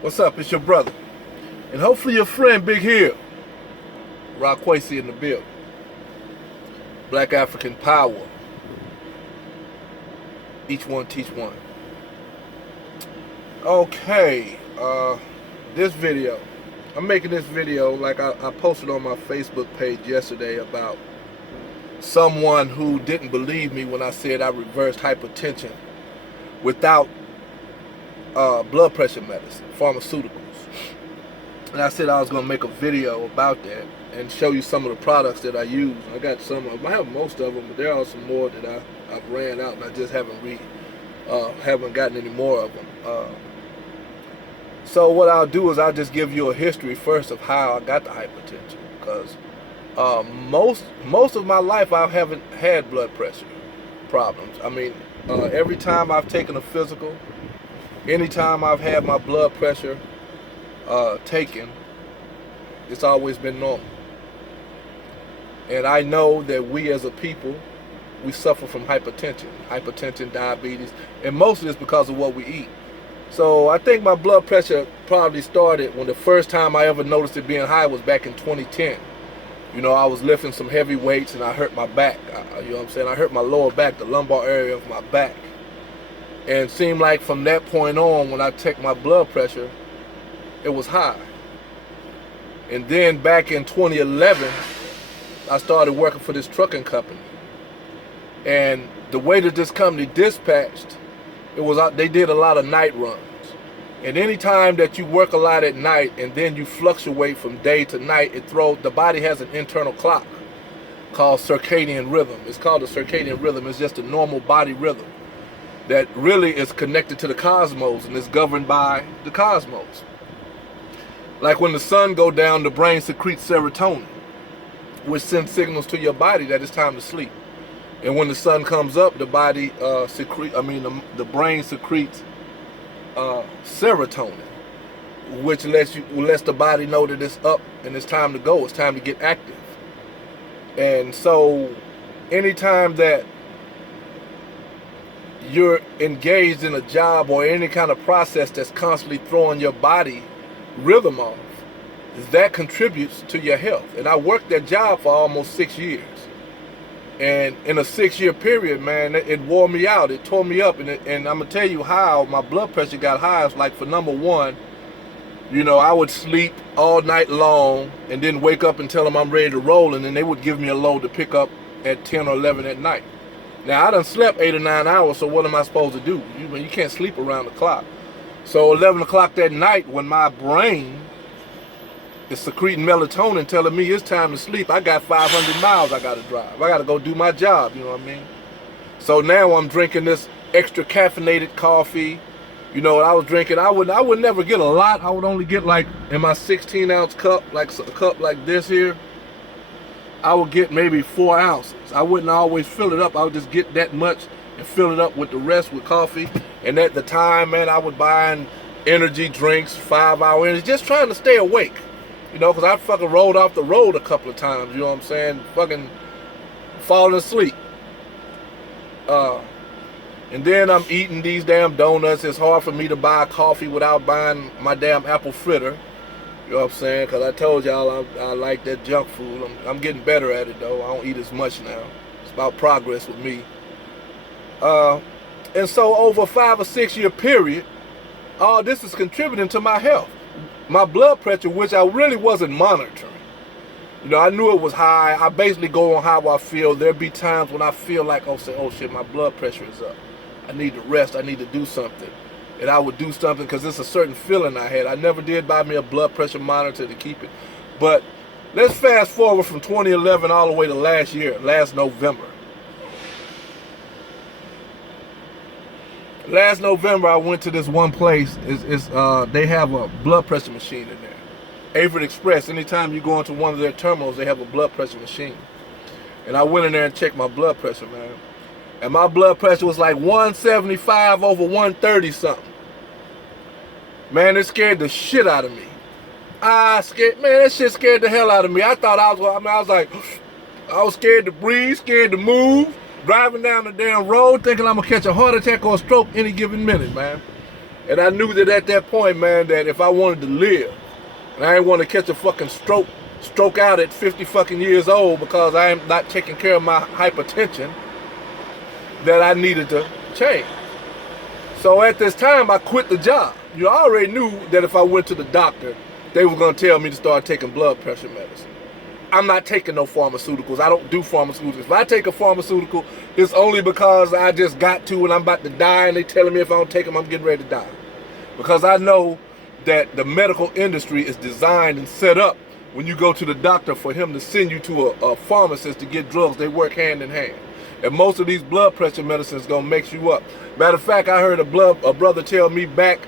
What's up? It's your brother. And hopefully your friend, Big Hill. Rock Quasi in the building. Black African power. Each one teach one. Okay, this video. I'm making this video like I posted on my Facebook page yesterday about someone who didn't believe me when I said I reversed hypertension without blood pressure medicine, pharmaceuticals. And I said I was going to make a video about that and show you some of the products that I use. I got some of them. I have most of them, but there are some more that I've ran out and I just haven't gotten any more of them. So what I'll do is I'll just give you a history first of how I got the hypertension, because most of my life I haven't had blood pressure problems. I mean, every time I've taken a physical, anytime I've had my blood pressure taken, it's always been normal. And I know that we as a people, we suffer from hypertension, diabetes, and most of it's because of what we eat. So I think my blood pressure probably started when the first time I ever noticed it being high was back in 2010. You know, I was lifting some heavy weights and I hurt my back. You know what I'm saying? I hurt my lower back, the lumbar area of my back. And it seemed like from that point on, when I checked my blood pressure, it was high. And then back in 2011, I started working for this trucking company. And the way that this company dispatched, they did a lot of night runs. And anytime that you work a lot at night and then you fluctuate from day to night, the body has an internal clock called circadian rhythm. It's called a circadian rhythm. It's just a normal body rhythm that really is connected to the cosmos and is governed by the cosmos. Like when the sun goes down, the brain secretes serotonin, which sends signals to your body that it's time to sleep. And when the sun comes up, the body the brain secretes serotonin, which lets the body know that it's up and it's time to go. It's time to get active. And so, anytime that you're engaged in a job or any kind of process that's constantly throwing your body rhythm off, that contributes to your health. And I worked that job for almost 6 years. And in a 6-year period, man, it wore me out. It tore me up. And I'm going to tell you how my blood pressure got high. It's like, for number one, you know, I would sleep all night long and then wake up and tell them I'm ready to roll. And then they would give me a load to pick up at 10 or 11 at night. Now, I done slept 8 or 9 hours, so what am I supposed to do? You can't sleep around the clock. So 11 o'clock that night, when my brain is secreting melatonin telling me it's time to sleep, I got 500 miles I got to drive. I got to go do my job, you know what I mean? So now I'm drinking this extra caffeinated coffee. You know what I was drinking? I would never get a lot. I would only get, like, in my 16-ounce cup, like a cup like this here, I would get maybe 4 ounces. I wouldn't always fill it up. I would just get that much and fill it up with the rest with coffee. And at the time, man, I would buy energy drinks, 5-hour energy, just trying to stay awake. You know, because I fucking rolled off the road a couple of times, you know what I'm saying? Fucking falling asleep. And then I'm eating these damn donuts. It's hard for me to buy coffee without buying my damn apple fritter. You know what I'm saying? Because I told y'all I like that junk food. I'm getting better at it, though. I don't eat as much now. It's about progress with me. And so over a 5 or 6 year period, all this is contributing to my health. My blood pressure, which I really wasn't monitoring. You know, I knew it was high. I basically go on how I feel. There'll be times when I feel like, oh shit, my blood pressure is up. I need to rest. I need to do something. And I would do something because it's a certain feeling I had. I never did buy me a blood pressure monitor to keep it. But let's fast forward from 2011 all the way to last November. Last November, I went to this one place. They have a blood pressure machine in there. Averitt Express. Anytime you go into one of their terminals, they have a blood pressure machine. And I went in there and checked my blood pressure, man. And my blood pressure was like 175 over 130 something. Man, it scared the shit out of me. Man, that shit scared the hell out of me. I thought I was scared to breathe, scared to move. Driving down the damn road thinking I'm going to catch a heart attack or a stroke any given minute, man. And I knew that at that point, man, that if I wanted to live, and I didn't want to catch a fucking stroke out at 50 fucking years old because I am not taking care of my hypertension, that I needed to change. So at this time, I quit the job. You already knew that if I went to the doctor, they were going to tell me to start taking blood pressure medicine. I'm not taking no pharmaceuticals. I don't do pharmaceuticals. If I take a pharmaceutical, it's only because I just got to and I'm about to die and they telling me if I don't take them, I'm getting ready to die. Because I know that the medical industry is designed and set up when you go to the doctor for him to send you to a pharmacist to get drugs. They work hand in hand. And most of these blood pressure medicines gonna mix you up. Matter of fact, I heard a brother tell me back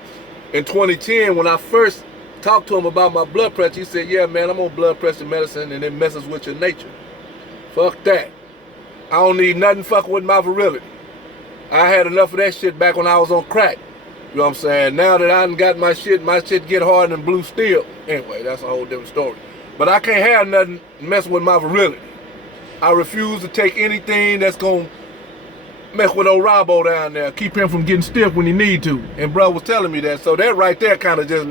in 2010 when I first talked to him about my blood pressure. He said, yeah, man, I'm on blood pressure medicine and it messes with your nature. Fuck that. I don't need nothing fucking with my virility. I had enough of that shit back when I was on crack. You know what I'm saying? Now that I done got my shit get harder than blue steel. Anyway, that's a whole different story. But I can't have nothing messing with my virility. I refuse to take anything that's gonna mess with old Robbo down there. Keep him from getting stiff when he need to. And bro was telling me that. So that right there kind of just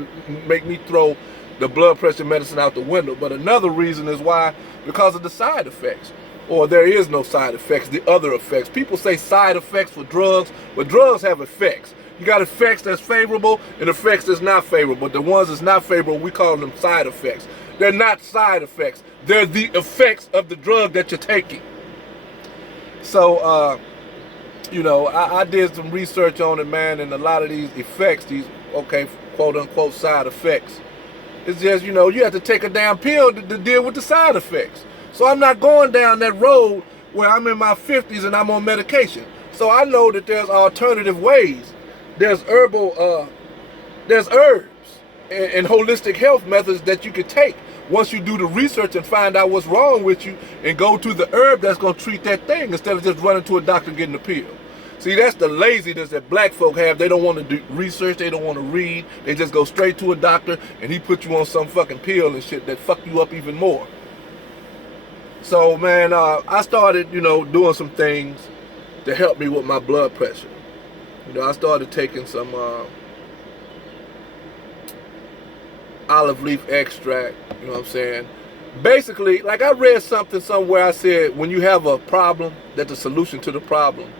make me throw the blood pressure medicine out the window. But another reason is why, because of the side effects. Or there is no side effects, the other effects. People say side effects for drugs, but drugs have effects. You got effects that's favorable and effects that's not favorable. The ones that's not favorable, we call them side effects. They're not side effects. They're the effects of the drug that you're taking. So, you know, I did some research on it, man, and a lot of these effects, these, okay, quote unquote side effects, it's just, you know, you have to take a damn pill to deal with the side effects. So I'm not going down that road where I'm in my 50s and I'm on medication. So I know that there's alternative ways. There's there's herbs and holistic health methods that you could take once you do the research and find out what's wrong with you and go to the herb that's going to treat that thing instead of just running to a doctor and getting a pill. See, that's the laziness that black folk have. They don't want to do research. They don't want to read. They just go straight to a doctor and he put you on some fucking pill and shit that fuck you up even more. So, man, I started, you know, doing some things to help me with my blood pressure. You know, I started taking some olive leaf extract, you know what I'm saying? Basically, like I read something somewhere, I said, when you have a problem, that the solution to the problem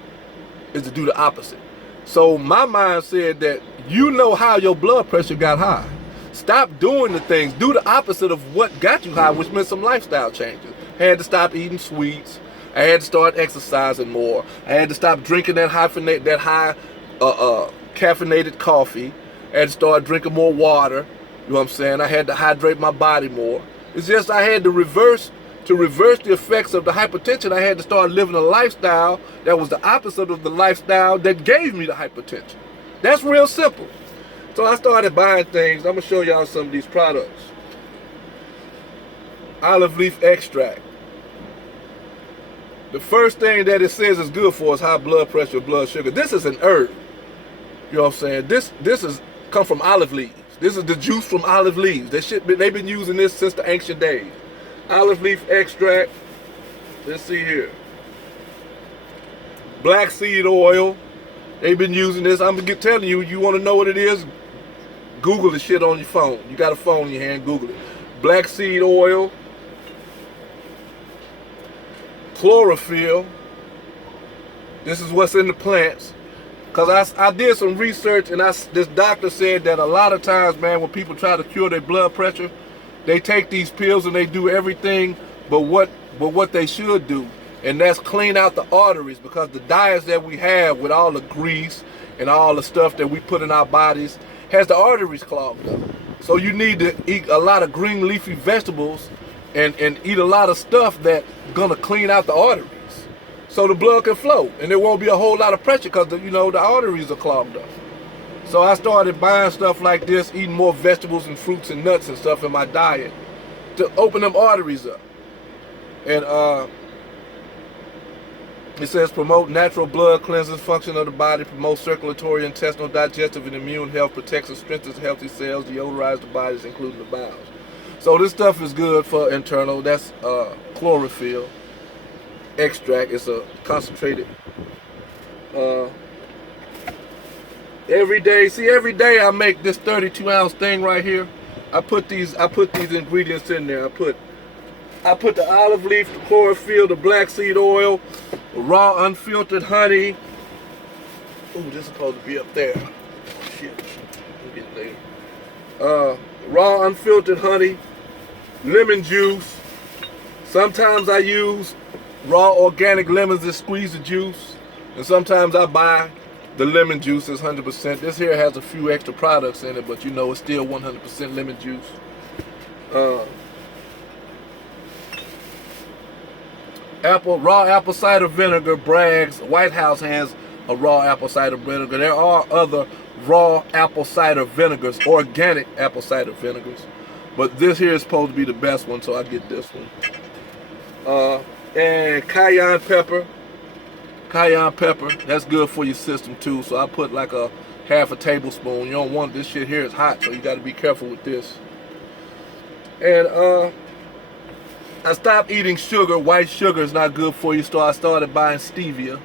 is to do the opposite. So my mind said that you know how your blood pressure got high. Stop doing the things. Do the opposite of what got you high, which meant some lifestyle changes. I had to stop eating sweets. I had to start exercising more. I had to stop drinking that high caffeinated coffee. I had to start drinking more water. You know what I'm saying? I had to hydrate my body more. It's just I had to reverse the effects of the hypertension. I had to start living a lifestyle that was the opposite of the lifestyle that gave me the hypertension. That's real simple. So I started buying things. I'm going to show y'all some of these products. Olive leaf extract. The first thing that it says is good for is high blood pressure, blood sugar. This is an herb. You know what I'm saying? This is come from olive leaves. This is the juice from olive leaves. They've been using this since the ancient days. Olive leaf extract. Let's see here. Black seed oil. They've been using this. I'm telling you, you want to know what it is? Google the shit on your phone. You got a phone in your hand, Google it. Black seed oil. Chlorophyll. This is what's in the plants. Because I did some research and this doctor said that a lot of times, man, when people try to cure their blood pressure, they take these pills and they do everything but what they should do. And that's clean out the arteries, because the diets that we have with all the grease and all the stuff that we put in our bodies has the arteries clogged up. So you need to eat a lot of green leafy vegetables and eat a lot of stuff that's gonna clean out the arteries, so the blood can flow and there won't be a whole lot of pressure because the arteries are clogged up. So I started buying stuff like this, eating more vegetables and fruits and nuts and stuff in my diet to open them arteries up. And it says promote natural blood cleansing function of the body, promotes circulatory, intestinal, digestive, and immune health, protects and strengthens healthy cells, deodorize the bodies, including the bowels. So this stuff is good for internal. That's chlorophyll extract. It's a concentrated Every day, see, every day I make this 32-ounce thing right here. I put these ingredients in there. I put the olive leaf, the chlorophyll, the black seed oil, raw unfiltered honey. Ooh, this is supposed to be up there. Oh, shit. We'll get it later. Raw unfiltered honey, lemon juice. Sometimes I use raw organic lemons that squeeze the juice. And sometimes I buy the lemon juice is 100%. This here has a few extra products in it, but you know it's still 100% lemon juice. Raw apple cider vinegar. Bragg's White House has a raw apple cider vinegar. There are other raw apple cider vinegars, organic apple cider vinegars, but this here is supposed to be the best one, so I get this one. And cayenne pepper. Cayenne pepper, that's good for your system too. So I put like a half a tablespoon. You don't want this shit here is hot, so you got to be careful with this. And I stopped eating sugar. White sugar is not good for you, so I started buying stevia.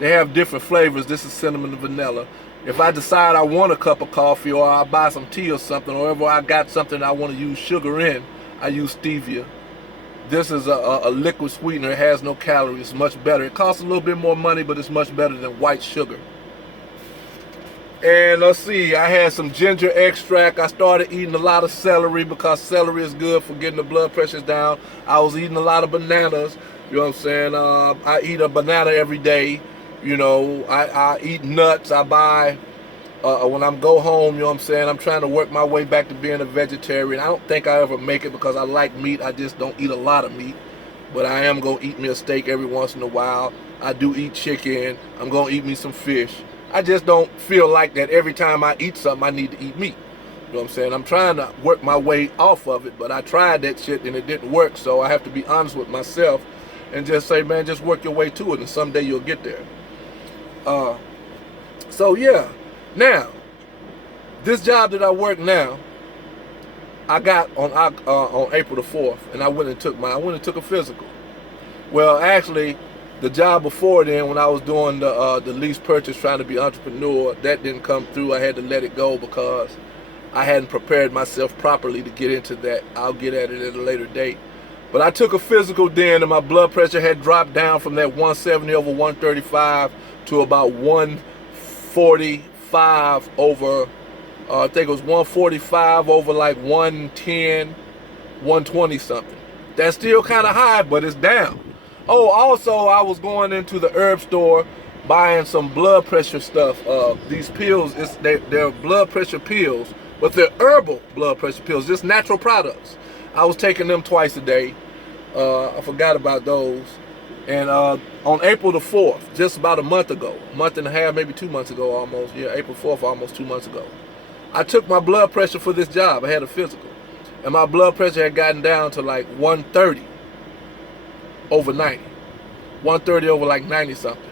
They have different flavors. This is cinnamon and vanilla. If I decide I want a cup of coffee, or I buy some tea or something, or wherever I got something I want to use sugar in, I use stevia. This is a liquid sweetener. It has no calories. It's much better. It costs a little bit more money, but it's much better than white sugar. And let's see, I had some ginger extract. I started eating a lot of celery because celery is good for getting the blood pressures down. I was eating a lot of bananas. You know what I'm saying? I eat a banana every day. You know, I eat nuts. I buy... when I go home, you know what I'm saying, I'm trying to work my way back to being a vegetarian. I don't think I ever make it because I like meat. I just don't eat a lot of meat. But I am going to eat me a steak every once in a while. I do eat chicken. I'm going to eat me some fish. I just don't feel like that every time I eat something, I need to eat meat. You know what I'm saying? I'm trying to work my way off of it, but I tried that shit and it didn't work. So I have to be honest with myself and just say, man, just work your way to it and someday you'll get there. So yeah. Now, this job that I work now, I got on April the 4th, and I went and took a physical. Well, actually, the job before then, when I was doing the lease purchase, trying to be entrepreneur, that didn't come through. I had to let it go because I hadn't prepared myself properly to get into that. I'll get at it at a later date. But I took a physical then, and my blood pressure had dropped down from that 170 over 135 to about 145 over, I think it was 145 over like 110, 120 something. That's still kind of high, but it's down. Oh, also I was going into the herb store buying some blood pressure stuff. These pills, they're blood pressure pills, but they're herbal blood pressure pills, just natural products. I was taking them twice a day. I forgot about those. And on April the 4th, just about a month and a half, maybe 2 months ago almost, yeah, April 4th, almost 2 months ago, I took my blood pressure for this job. I had a physical. And my blood pressure had gotten down to like 130 over 90. 130 over like 90 something.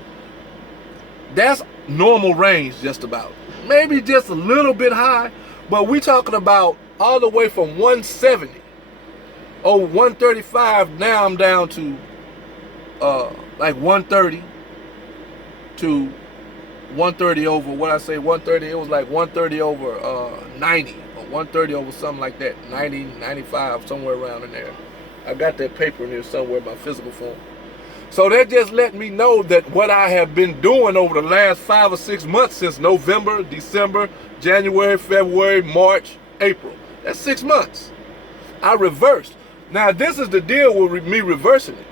That's normal range just about. Maybe just a little bit high, but we talking about all the way from 170. Oh, 135, now I'm down to like 130 to 130 over, what I say, 130, it was like 130 over 90, or 130 over something like that, 90, 95, somewhere around in there. I got that paper in here somewhere in my physical form. So that just let me know that what I have been doing over the last 5 or 6 months, since November, December, January, February, March, April, that's 6 months, I reversed. Now this is the deal with me reversing it.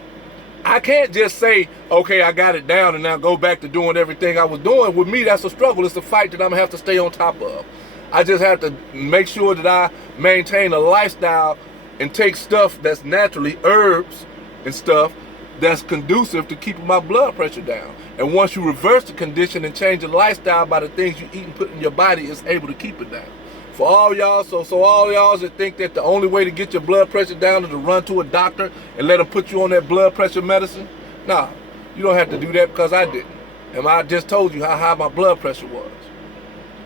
I can't just say, okay, I got it down and now go back to doing everything I was doing. With me, that's a struggle. It's a fight that I'm gonna have to stay on top of. I just have to make sure that I maintain a lifestyle and take stuff that's naturally herbs and stuff that's conducive to keeping my blood pressure down. And once you reverse the condition and change your lifestyle by the things you eat and put in your body, it's able to keep it down. For all y'all, so all y'all that think that the only way to get your blood pressure down is to run to a doctor and let them put you on that blood pressure medicine, nah, you don't have to do that because I didn't. And I just told you how high my blood pressure was.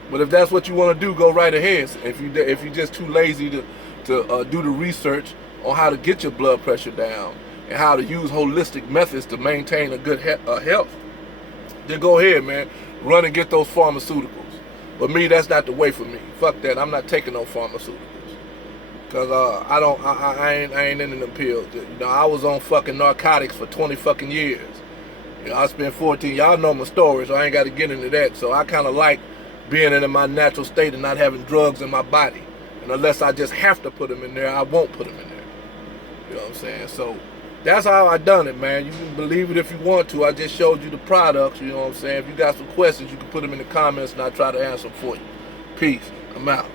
But if that's what you want to do, go right ahead. If you're just too lazy to do the research on how to get your blood pressure down and how to use holistic methods to maintain a good health, then go ahead, man. Run and get those pharmaceuticals. But me, that's not the way for me. Fuck that. I'm not taking no pharmaceuticals. Cause I ain't into them pills. You know, I was on fucking narcotics for 20 fucking years. You know, I spent 14. Y'all know my story, so I ain't got to get into that. So I kind of like being in my natural state and not having drugs in my body. And unless I just have to put them in there, I won't put them in there. You know what I'm saying? So that's how I done it, man. You can believe it if you want to. I just showed you the products. You know what I'm saying? If you got some questions, you can put them in the comments and I'll try to answer them for you. Peace. I'm out.